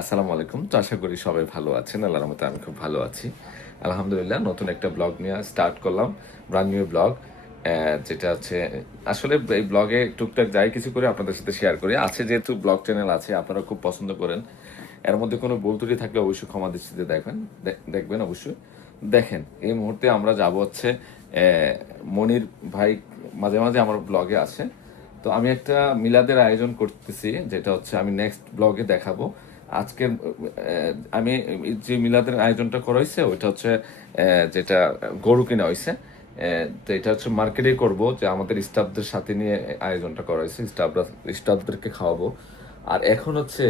আসসালামু আলাইকুম। তো আশা করি সবাই ভালো আছেন। আল্লাহর রহমতে আমি খুব ভালো আছি। আলহামদুলিল্লাহ নতুন একটা ব্লগ নিয়ে স্টার্ট করলাম। Brand new blog. যেটা হচ্ছে আসলে এই ব্লগে টুকটাক যাই কিছু করে আপনাদের সাথে শেয়ার করি। আছে যেহেতু ব্লগ চ্যানেল আছে, আপনারা খুব পছন্দ করেন। এর মধ্যে কোনো ভুল ত্রুটি থাকলে অবশ্যই ক্ষমা দৃষ্টিতে দেখবেন অবশ্যই। দেখেন এই মুহূর্তে আমরা যাব হচ্ছে মনির ভাই মাঝে মাঝে আমার ব্লগে আসে। তো আমি একটা মিলাদের আয়োজন করতেছি, যেটা হচ্ছে আমি নেক্সট ব্লগে দেখাবো। আজকের আমি যে মিলাদের আয়োজনটা করা হয়েছে ওইটা হচ্ছে যেটা গরু কিনা হয়েছে। তো এটা হচ্ছে মার্কেটে করব, যে আমাদের স্টাফদের সাথে নিয়ে আয়োজনটা করা হয়েছে, স্টাফদেরকে খাওয়াবো। আর এখন হচ্ছে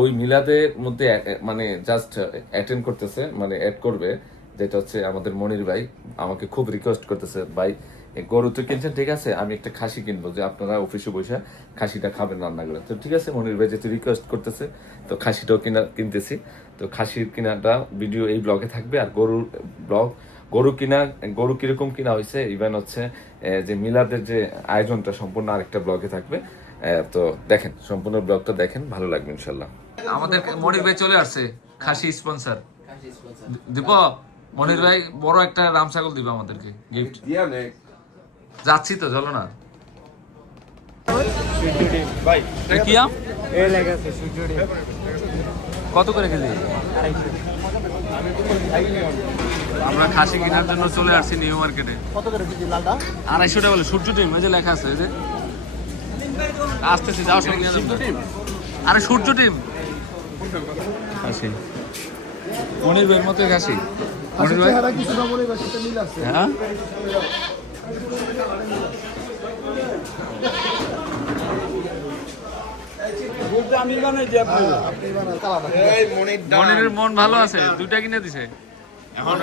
ওই মিলাদের মধ্যে মানে জাস্ট অ্যাটেন্ড করতেছে, মানে অ্যাড করবে, যেটা হচ্ছে আমাদের মনির ভাই আমাকে খুব রিকোয়েস্ট করতেছে, ভাই গরু তো কিনছেন, ঠিক আছে আমি একটা খাসি কিনবো, যে আপনারা অফিসে বসে খাসিটা খাবেন রান্না করে। তো ঠিক আছে মনির ভাই যেহেতু রিকোয়েস্ট করতেছে, তো খাসিটাও কিনতেছি। তো খাসির কিনাটা ভিডিও এই ব্লগে থাকবে। আর গরুর ব্লগ, গরু কিরকম কিনা হয়েছে, ইভেন হচ্ছে যে মিলাদের যে আয়োজনটা সম্পূর্ণ আরেকটা ব্লগে থাকবে। তো দেখেন, সম্পূর্ণ ব্লগটা দেখেন, ভালো লাগবে ইনশাল্লাহ। আমাদের মনির ভাই চলে আসছে, খাসি স্পন্সর দিব। মনির ভাই বড় একটা রাম ছাগল দিবে আমাদেরকে গিফট। যাচ্ছি তো, চলো না। কি আম? কত করে কেজি? আমরা খাসি কেনার জন্য চলে আসছি নিউ মার্কেটে। কত করে কেজি লালটা? 250 টাকা বলে। সূর্য টিম, এই যে লেখা আছে, এই যে আসতেছি, যাও সব নিয়ে যাবো। আরে সূর্য টিম খাসি, মনির ভাইয়ের মতো খাসি। মনির ভাই হ্যাঁ, মনিরের মন ভালো আছে, দুইটা কিনে দিছে। এখন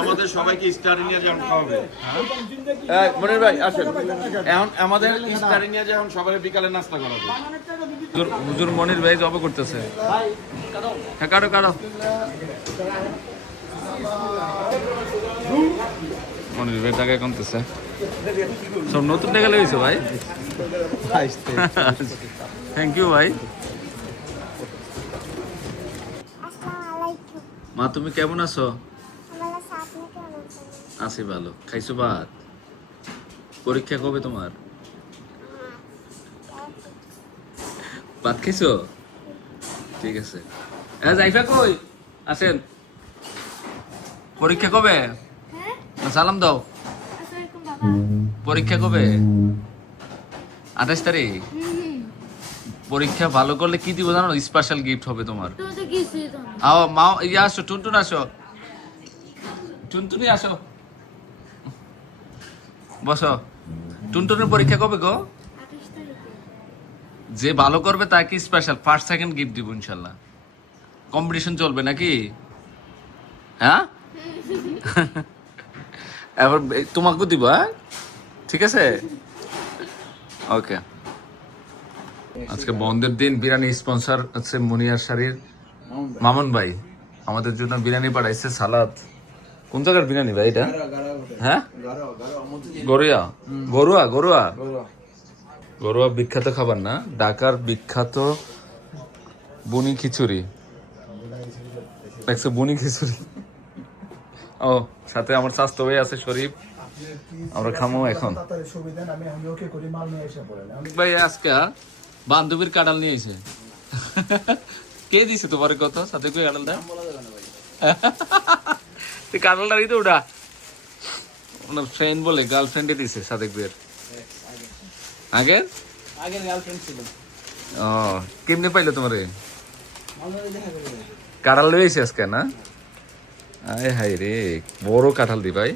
আমাদের সবাইকে স্টারিনিয়া যখন খাওয়াবে, মনির ভাই আসেন, এখন আমাদের স্টারিনিয়া যখন সবাই বিকালে নাস্তা করাবে। হুজুর মনির ভাই জব করতেছে। হ্যাঁ কাটো কাটো। মনির ভাই টাকা কমতেছে, সব নতুন টাকা লেগেছে ভাই। থ্যাংক ইউ ভাই। মা তুমি কেমন আছো? আছি ভালো। খাইছো ভাত? পরীক্ষা কবে তোমার? ভাত খাইছো? ঠিক আছে। জাইফা কই আছেন? পরীক্ষা কবে? সালাম দাও। পরীক্ষা কবে? 28 তারিখ। পরীক্ষা ভালো করলে কি দিব জানো? স্পেশাল গিফট হবে তোমার। আও মা, ইয়া আসো, টুনটুন আসো, টুনটুনি আসো, বসো। টুনটুনের পরীক্ষা কবে গো? যে ভালো করবে তাকে স্পেশাল ফার্স্ট সেকেন্ড গিফট দিব ইনশাল্লাহ। কম্পিটিশন চলবে নাকি? হ্যাঁ এবার তোমাকেও দিব, হ্যাঁ ঠিক আছে, ওকে। আজকে বন্ধের দিন, বিরিয়ানি স্পন্সর হচ্ছে মুনিয়ার শাড়ির মামুন ভাই, আমাদের জন্য বিরিয়ানি পাঠাইছে, সালাদ। কোন জায়গার বিরিয়ানি ভাই এটা? হ্যাঁ, গরুয়া গরুয়া গরুয়া গরুয়া বিখ্যাত খাবার না, ঢাকার বিখ্যাত বুনি খিচুড়ি। দেখছো বুনি খিচুড়ি। ও সাথে আমার স্বাস্থ্য ভাই আছে শরীফ, আমরা খামো এখন। ভাই আজকে বান্ধবীর কাঁঠাল নিয়ে আইছে। কে দিছে তোমার কত সাথে কই কাঁঠালটা? তুই কাঁঠালটা দিতে ওটা ওনার ফ্রেন্ড বলে, গার্লফ্রেন্ডে দিছে সাদেক ভাইয়ের। আগের গার্লফ্রেন্ড ছিল। ও কেমনে পাইলো তোমারে? কাঁঠাল লইছে আজকে না? আয় হাই রে, বড় কাঁঠাল দি ভাই।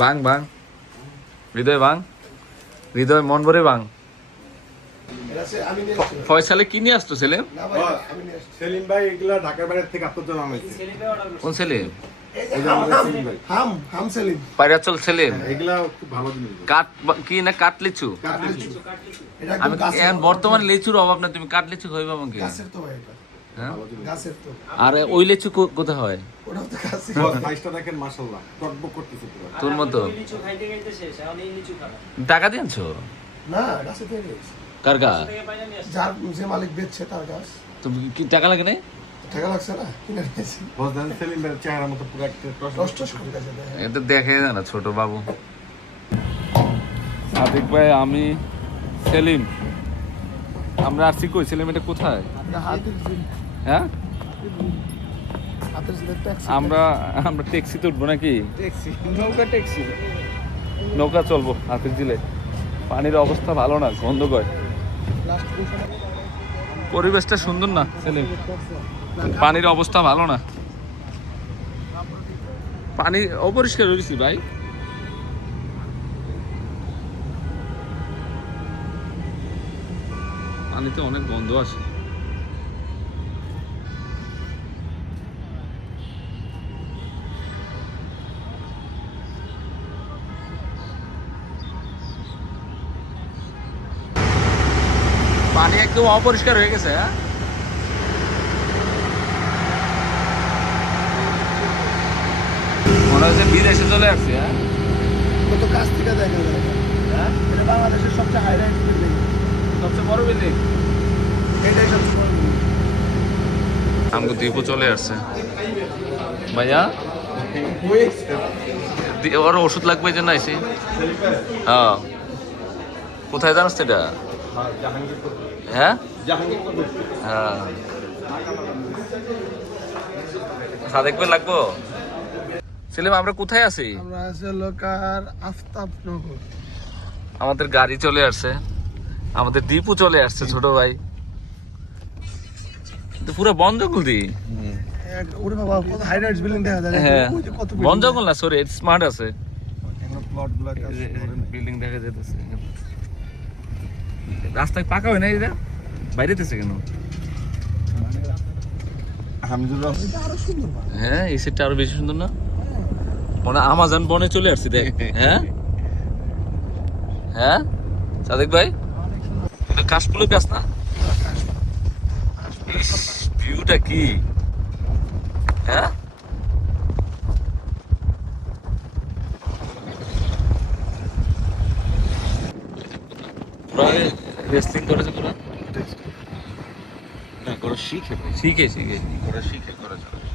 বাং বাং হৃদয়, বাং হৃদয়, মন ভরে বাং। ফয়সালে কি নিয়ে আসতো ছেলে? সেলিম ভাই এগুলা ঢাকার বাইরে থেকে আপনার জন্য আনাইছে। কোন সেলিম? হাম সেলিম, পায়রাচল সেলিম। এগুলা খুব ভালো জিনিস। কাঠ কি না, কাঠ লিচু? আমি এখন বর্তমানে লিচুর অভাব না, তুমি কাঠ লিচু খাইবা আমাকে? হ্যাঁ? আর ওই লিচু কোথায় হয়? সাইজটা দেখেন মাশাআল্লাহ, টকবক করতেছে পুরো। তোর মতো টাকা দিয়েছো? না গাছে থেকে কার গা? যার যে মালিক বেচছে তার গাছ। তুমি কি টাকা লাগে নাই? টাকা লাগছে না, কিনে নিয়েছি। বলতেন সেলিমের চেহারা মতো পুরো একটা কষ্ট করে গেছে দেয়। এটা দেখে না ছোট বাবু। সাদিক ভাই, আমি সেলিম, আমরা আসছি কই? সেলিম এটা কোথায়? হাতের জিন, হ্যাঁ, হাতের জিনের ট্যাক্সি। আমরা ট্যাক্সিতে উঠবো নাকি? ট্যাক্সি, নৌকা ট্যাক্সি। নৌকা চলবো হাতির ঝিলে। পানির অবস্থা ভালো না, গন্ধকর। লাস্ট পরিবেশটা সুন্দর না সেলিম? পানির অবস্থা ভালো না, পানি অপরিষ্কার হয়েছি ভাই। পানিতে অনেক গন্ধ আছে। পানি একদম অপরিষ্কার হয়ে গেছে। হ্যাঁ, মনে হচ্ছে বিদেশে চলে আসছি। হ্যাঁ, কত কাছ থেকে দেখা যায়। হ্যাঁ, এটা বাংলাদেশের সবচেয়ে হাই রাইজ বিল্ডিং। সবচেয়ে বড় বিল্ডিং। এটাই সবচেয়ে বড় বিল্ডিং। আমাকে দীপু চলে আসছে ভাইয়া। ওর ওষুধ লাগবে এই জন্য আইসি। হ্যাঁ, কোথায় জানাস এটা? হ্যাঁ হ্যাঁ, সাদেক ভাই লাগবো। সেলিম, আমরা কোথায় আছি? আমরা আছি লোকার আফতাবনগর। আমাদের গাড়ি চলে আসছে, আমাদের দীপু চলে আসছে ছোট ভাই। পুরো বন জঙ্গল দি। ওরে বাবা, কত হাই রাইজ বিল্ডিং দেখা যায়। হ্যাঁ, ওই যে কত বন জঙ্গল না, সরি, স্মার্ট আছে। প্লটগুলো বিল্ডিং দেখা যেতেছে। রাস্তায় পাকা হয় না এটা, বাইরেতেছে কেন? আলহামদুলিল্লাহ। এটা আরো সুন্দর। হ্যাঁ, এই সেটটা আরো বেশি সুন্দর না? মনে হয় আমাজন বনে চলে আসছি দেখ। হ্যাঁ হ্যাঁ, সাদেক ভাই, এটা কাশফুলের গাছ না? ভিউটা কি! হ্যাঁ, রেসলিং করেছে পুরা? না, করে শিখে ভাই, শিখে শিখে করে শিখে করে চলে।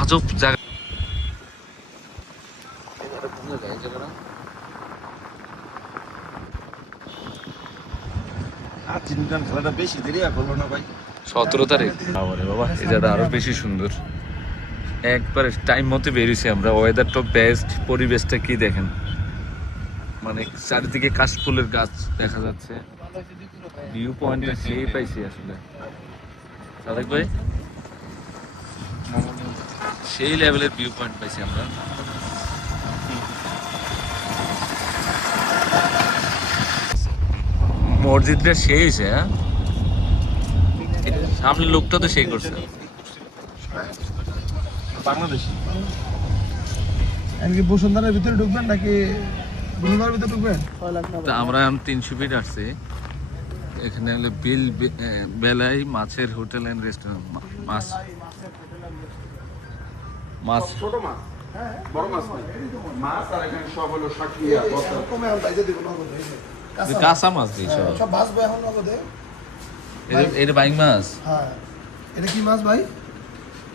আজব জায়গা। আর চিন্তান খেলাটা বেশি দেরি আর করলো না ভাই। 17 তারিখ। বাবা, এই জায়গাটা আরো বেশি সুন্দর। একবারে টাইম মতো বেরিয়েছি আমরা। ওয়েদারটা বেস্ট, পরিবেশটা কি দেখেন, মানে চারিদিকে কাশফুলের গাছ দেখা যাচ্ছে। ভিউ পয়েন্টটা সেই পাইছি আসলে সাদেক ভাই, সেই লেভেলের ভিউ পয়েন্ট পাইছি আমরা। মসজিদটা সেই হয়েছে। হ্যাঁ, সামনের লোকটা তো সেই করছে। বাংলাদেশি। এমনকি বসুন্ধরার ভিতরে ঢুকবেন নাকি বসুন্ধরার ভিতরে ঢুকবেন? তা আমরা এখন 300 ফিট আসছি। এখানে হলো বেলাই মাছের হোটেল এন্ড রেস্টুরেন্ট। মাছ মাছ ছোট মাছ, বড় মাছ নাই। মাছ আর এখানে সব হলো শাকিয়া কথা। কমে আমরা এই যে দেখুন নগদে। কাঁচা মাছ দিয়েছ? সব ভাজবো এখন নগদে। এটা বাইং মাছ হ্যাঁ, এটা কি মাছ ভাই?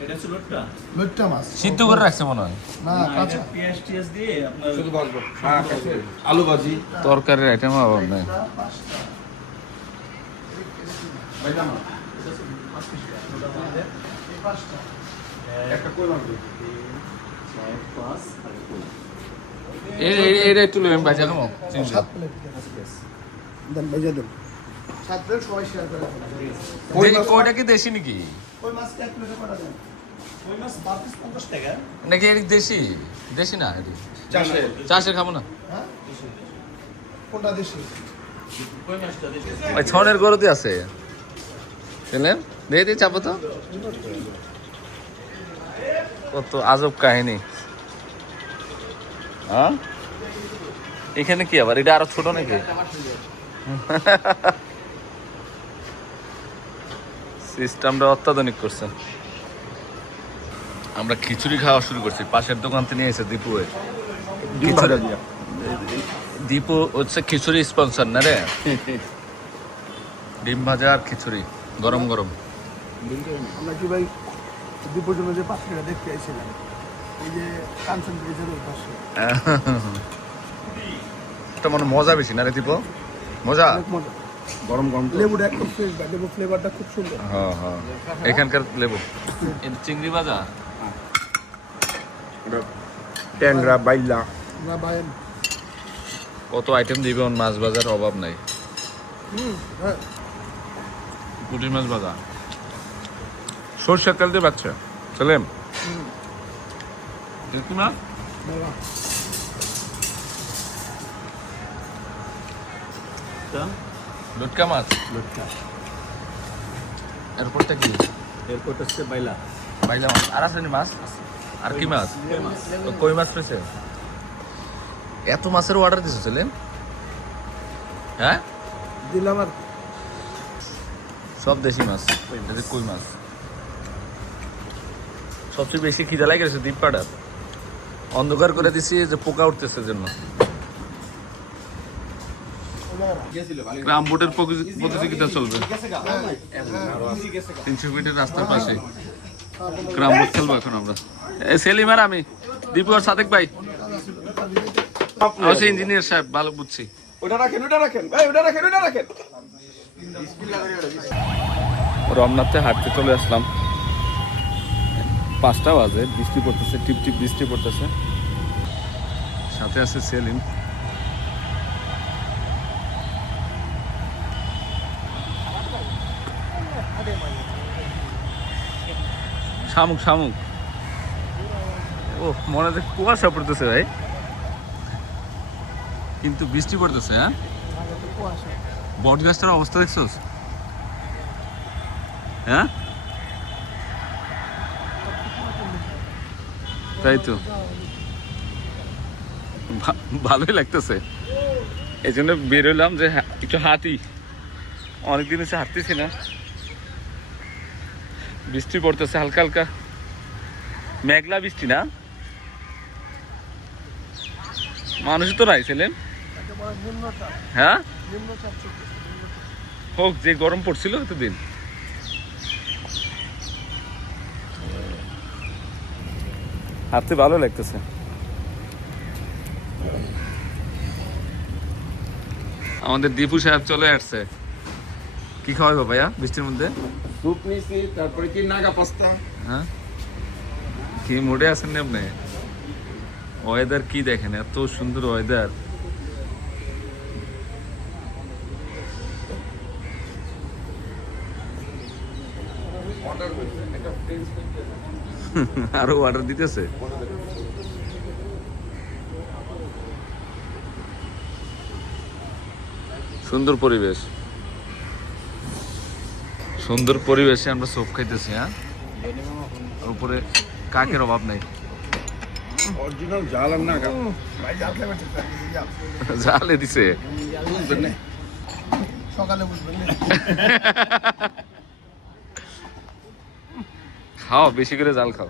এটা হচ্ছে লোটটা। লইট্টা মাছ। সিদ্ধ করে রাখছে মনে হয়। না, কাঁচা। পেঁয়াজ টিয়াজ দিয়ে আপনার শুধু ভাজবো। হ্যাঁ, কাছে আলু ভাজি। তরকারির আইটেম আবার নেই। ভাই জানো একটা কই মাছ দিই। এটা একটু লেবেন বাজা নেবো। 7 প্লেট দেন, ভেজে দেন। 7 প্লেট সবাই শেয়ার করে খাবেন। কয়টা কি দেশি নাকি? ওই মাছ এক প্লেটে কটা দেন? ওই মাছ 50 টাকা। নাকি এটি দেশি? দেশি না, এটি চাষে চাষের খাবো না। হ্যাঁ, কোনটা দেশি? ওই মাছটা দেখে ওই ছনের গরুতে আছে, বুঝলেন? দিয়ে দিয়ে চাপো তো। কত আজব কাহিনী। হ্যাঁ, এখানে কি আবার? এটা আরো ছোট নাকি? সিস্টেমটা অত্যাধুনিক করছে। আমরা খিচুড়ি খাওয়া শুরু করছি, পাশের দোকান থেকে নিয়ে এসে দীপুয়ে ডিম ভাজা দিয়া। দীপু হচ্ছে খিচুড়ি স্পন্সর না রে? ডিম ভাজা আর খিচুড়ি গরম গরম। আমরা কি ভাই দুপুর জন্য যে পাত্রটা দেখতে আইছিলাম এই যে কাঞ্চন ব্রিজের ওই পাশে এটা মনে মজা বেশি না রে দীপু? মজা অনেক মজা। গরম গরম তো। লেবুটা একদম ফ্রেশ, লেবু ফ্লেভারটা খুব সুন্দর। হ্যাঁ হ্যাঁ এখানকার লেবু। চিংড়ি ভাজা ট্যাংরা বাইলা না ভাই কত আইটেম দিবে, ওর মাছ ভাজার অভাব নাই। হ্যাঁ পুঁটি মাছ ভাজা সরষের তেল দিয়ে বাচ্চা চলেম না বাবা লুটকা মাছ। লোটটা এরপরটা কি? এরপর হচ্ছে বাইলা বাইলা মাছ আর আছে নি মাছ? আর কি মাছ? কই মাছ পেয়েছে? এত মাছের অর্ডার দিছো চলেন? হ্যাঁ দিলাম আর সব দেশি মাছ, এই যে কই মাছ। সবচেয়ে বেশি খিদা লাগে গেছে দ্বীপ পাড়ার, অন্ধকার করে দিছি যে পোকা উঠতেছে জন্য। গ্রাম বোটের প্রতিযোগিতা চলবে 300 ফিটের রাস্তার পাশে। গ্রাম বোট খেলবো এখন আমরা। সেলিম আর আমি, দীপু আর সাদেক ভাই, অবশ্যই ইঞ্জিনিয়ার সাহেব ভালো বুঝছি। ওটা রাখেন ভাই, ওটা রাখেন। রমনাথে হাঁটতে চলে আসলাম, 5টা বাজে, বৃষ্টি পড়তেছে, টিপ টিপ বৃষ্টি পড়তেছে। সাথে আছে সেলিম। শামুক ও মনে হয় কুয়াশা পড়তেছে ভাই, কিন্তু বৃষ্টি পড়তেছে। হ্যাঁ বট গাছটার অবস্থা দেখছোস? হ্যাঁ তাই তো, ভালোই লাগতেছে। এই জন্য বেরোলাম যে একটু হাঁটি, অনেকদিন এসে হাঁটতেছি না। বৃষ্টি পড়তেছে হালকা হালকা, মেঘলা বৃষ্টি না, মানুষ তো নাই ছিলেন। হ্যাঁ হোক, যে গরম পড়ছিল এতদিন। হাঁটতে ভালো লাগতেছে। আমাদের দীপু সাহেব চলে আসছে। কি খাওয়াইবো ভাইয়া বৃষ্টির মধ্যে? স্যুপ নিছি, তারপরে কি নাগা পাস্তা। হ্যাঁ কি মোডে আছেন না আপনি? ওয়েদার কি দেখেন, এত সুন্দর ওয়েদার। আরো অর্ডার দিতেছে। সুন্দর পরিবেশ, সুন্দর পরিবেশে আমরা সব খাইতেছি। হ্যাঁ উপরে কাকের অভাব নাই, অরিজিনাল জাল আর নাগা। ভাই জাল খেয়ে বসে জালে দিছে। বুঝবেন না? সকালে বুঝবেন না। খাও বেশি করে জাল খাও।